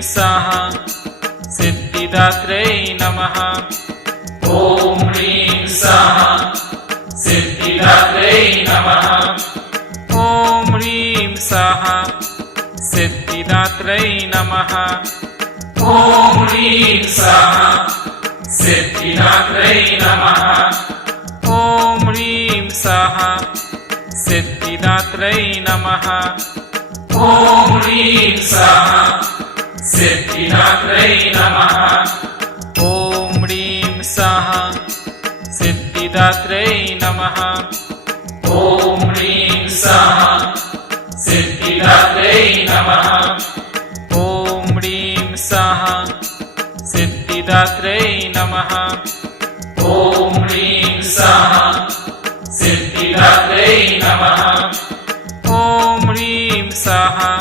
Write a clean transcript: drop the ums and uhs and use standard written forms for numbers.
स्वाहा सिद्धिदात्रै नमः। ॐ ह्रीं स्वाहा सिद्धिदात्रै नमः। ॐ ह्रीं स्वाहा सिद्धिदात्रै नमः। ॐ ह्रीं स्वाहा सिद्धिदात्रै नमः। ॐ ह्रीं स्वाहा सिद्धिदात्रै नमः। ॐ ह्रीं स्वाहा सिद्धिदात्रै नमः। ॐ ह्रीं स्वाहा सिद्धिदात्रै नमः। ॐ ह्रीं स्वाहा सिद्धिदात्रै नमः। ॐ ह्रीं स्वाहा सिद्धिदात्रै नमः। ॐ ह्रीं स्वाहा सिद्धिदात्रै नमः। ॐ ह्रीं स्वाहा